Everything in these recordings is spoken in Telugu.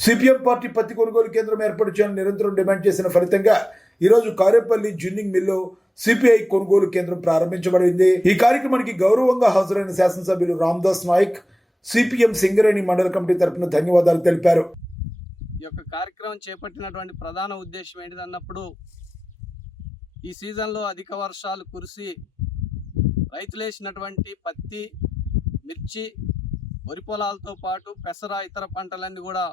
సిపిఎం పార్టీ పత్తి కొనుగోలు కేంద్రం ఏర్పాటు చేయాలని నిరంతరం డిమాండ్ చేసిన ఫలితంగా ఈరోజు కారేపల్లి జిన్నింగ్ మిల్లో సిపిఐ కొనుగోలు కేంద్రం ప్రారంభించబడింది. ఈ కార్యక్రమానికి గౌరవంగా హాజరైన శాసనసభ్యులు రామ్దాస్ నాయక్ సిపిఎం సింగరేణి మండల కమిటీ తరపున ధన్యవాదాలు తెలిపారు. ఈ యొక్క కార్యక్రమం చేపట్టినటువంటి ప్రధాన ఉద్దేశం ఏంటిదన్నప్పుడు ఈ సీజన్లో అధిక వర్షాలు కురిసి రైతులు వేసినటువంటి పత్తి మిర్చి వరి పొలాలతో పాటు పెసర ఇతర పంటలన్నీ కూడా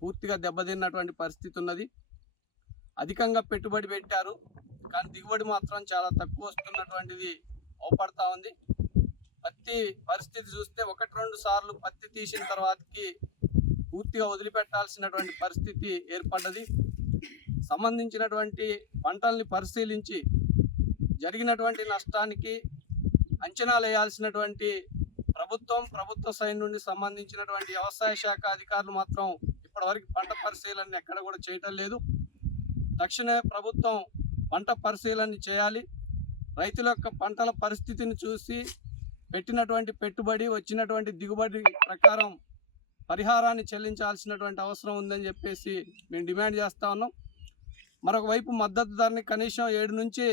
పూర్తిగా దెబ్బతిన్నటువంటి పరిస్థితి ఉన్నది అధికంగా పెట్టుబడి పెట్టారు. కానీ దిగుబడి మాత్రం చాలా తక్కువ వస్తున్నటువంటిది అవపడతా ఉంది. పత్తి పరిస్థితి చూస్తే ఒకటి రెండు సార్లు పత్తి తీసిన తర్వాతకి పూర్తిగా వదిలిపెట్టాల్సినటువంటి పరిస్థితి ఏర్పడ్డది. సంబంధించినటువంటి పంటల్ని పరిశీలించి జరిగినటువంటి నష్టానికి అంచనాలు వేయాల్సినటువంటి ప్రభుత్వం ప్రభుత్వ సైన్ నుండి సంబంధించినటువంటి వ్యవసాయ శాఖ అధికారులు మాత్రం ఇప్పటివరకు పంట పరిశీలన ఎక్కడ కూడా చేయటం లేదు. తక్షణమే ప్రభుత్వం పంట పరిశీలన చేయాలి. రైతుల యొక్క పంటల పరిస్థితిని చూసి పెట్టినటువంటి పెట్టుబడి వచ్చినటువంటి దిగుబడి ప్రకారం పరిహారాన్ని చెల్లించాల్సినటువంటి అవసరం ఉందని చెప్పేసి మేము డిమాండ్ చేస్తా ఉన్నాం. మరొక వైపు మద్దతు ధరని కనీసం ఏడు నుంచి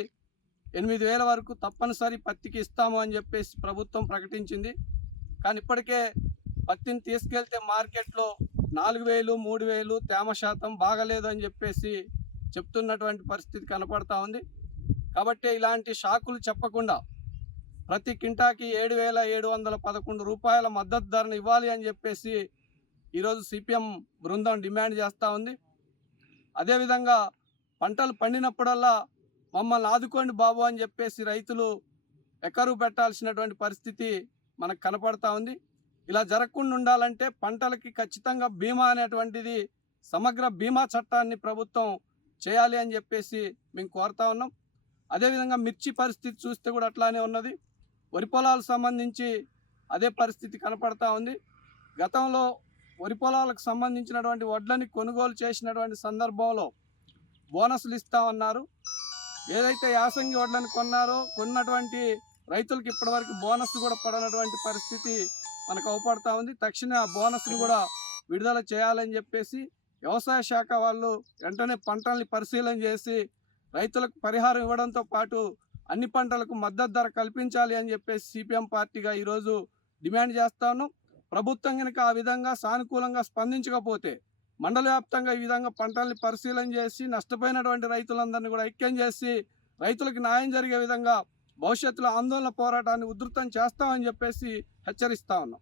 ఎనిమిది వేల వరకు తప్పనిసరి పత్తికి ఇస్తాము అని చెప్పేసి ప్రభుత్వం ప్రకటించింది. కానీ ఇప్పటికే పత్తిని తీసుకెళ్తే మార్కెట్లో నాలుగు వేలు మూడు వేలు తేమ శాతం బాగలేదు అని చెప్పేసి చెప్తున్నటువంటి పరిస్థితి కనపడతా ఉంది. కాబట్టి ఇలాంటి షాకులు చెప్పకుండా ప్రతి కింటాకి ఏడు వేల ఏడు వందల పదకొండు రూపాయల మద్దతు ధరను ఇవ్వాలి అని చెప్పేసి ఈరోజు సిపిఎం బృందం డిమాండ్ చేస్తూ ఉంది. అదేవిధంగా పంటలు పండినప్పుడల్లా మమ్మల్ని ఆదుకోండి బాబు అని చెప్పేసి రైతులు ఎకరు పెట్టాల్సినటువంటి పరిస్థితి మనకు కనపడతా ఉంది. ఇలా జరగకుండా ఉండాలంటే పంటలకి ఖచ్చితంగా బీమా అనేటువంటిది సమగ్ర బీమా చట్టాన్ని ప్రభుత్వం చేయాలి అని చెప్పేసి మేము కోరుతా ఉన్నాం. అదేవిధంగా మిర్చి పరిస్థితి చూస్తే కూడా అట్లానే ఉన్నది. వరి పొలాలకు సంబంధించి అదే పరిస్థితి కనపడతా ఉంది. గతంలో వరి పొలాలకు సంబంధించినటువంటి వడ్లని కొనుగోలు చేసినటువంటి సందర్భంలో బోనస్లు ఇస్తా ఉన్నారు. ఏదైతే యాసంగి వడ్లను కొన్నారో కొన్నటువంటి రైతులకు ఇప్పటివరకు బోనస్ కూడా పడనటువంటి పరిస్థితి మనకు అవపడతా ఉంది. తక్షణ ఆ బోనస్ను కూడా విడుదల చేయాలని చెప్పేసి వ్యవసాయ శాఖ వాళ్ళు వెంటనే పంటల్ని పరిశీలన చేసి రైతులకు పరిహారం ఇవ్వడంతో పాటు అన్ని పంటలకు మద్దతు ధర కల్పించాలి అని చెప్పేసి సిపిఎం పార్టీగా ఈరోజు డిమాండ్ చేస్తాను ప్రభుత్వం కనుక ఆ విధంగా సానుకూలంగా స్పందించకపోతే మండల వ్యాప్తంగా ఈ విధంగా పంటల్ని పరిశీలన చేసి నష్టపోయినటువంటి రైతులందరినీ కూడా ఐక్యం చేసి రైతులకు న్యాయం జరిగే విధంగా భవిష్యత్తులో ఆందోళన పోరాటాన్ని ఉధృతం చేస్తామని చెప్పేసి హెచ్చరిస్తా ఉన్నాం.